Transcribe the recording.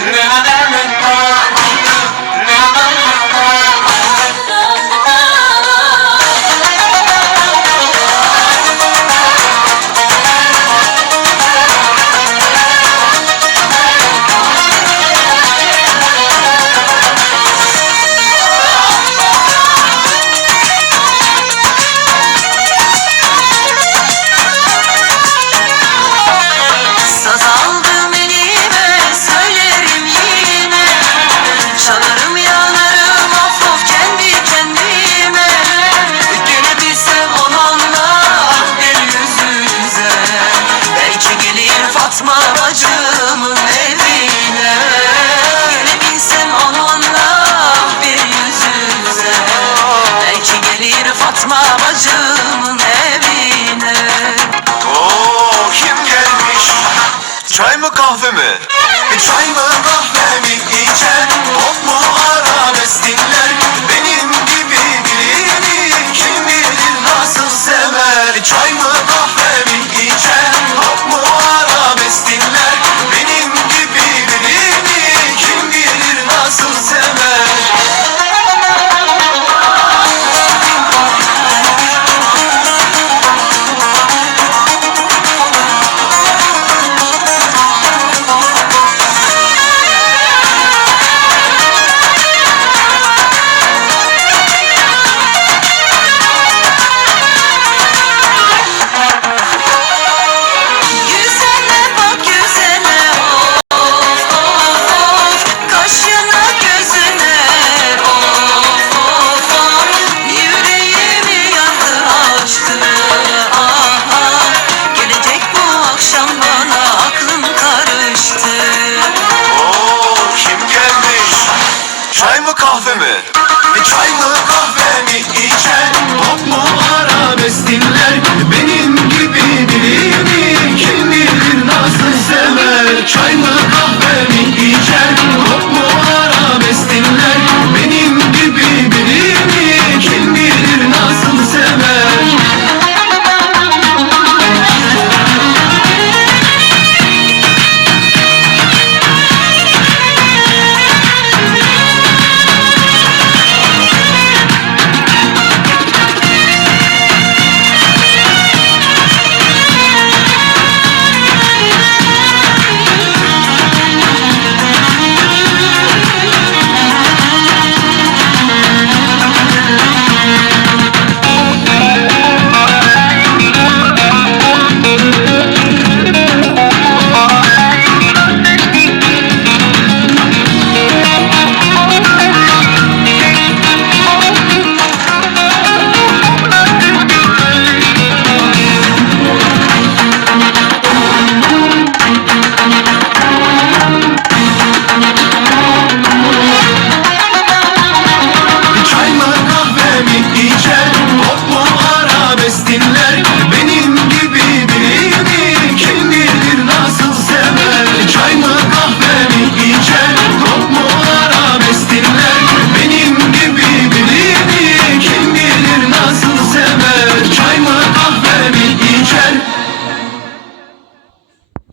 Rather than Try mı kahve Try Bir? triangle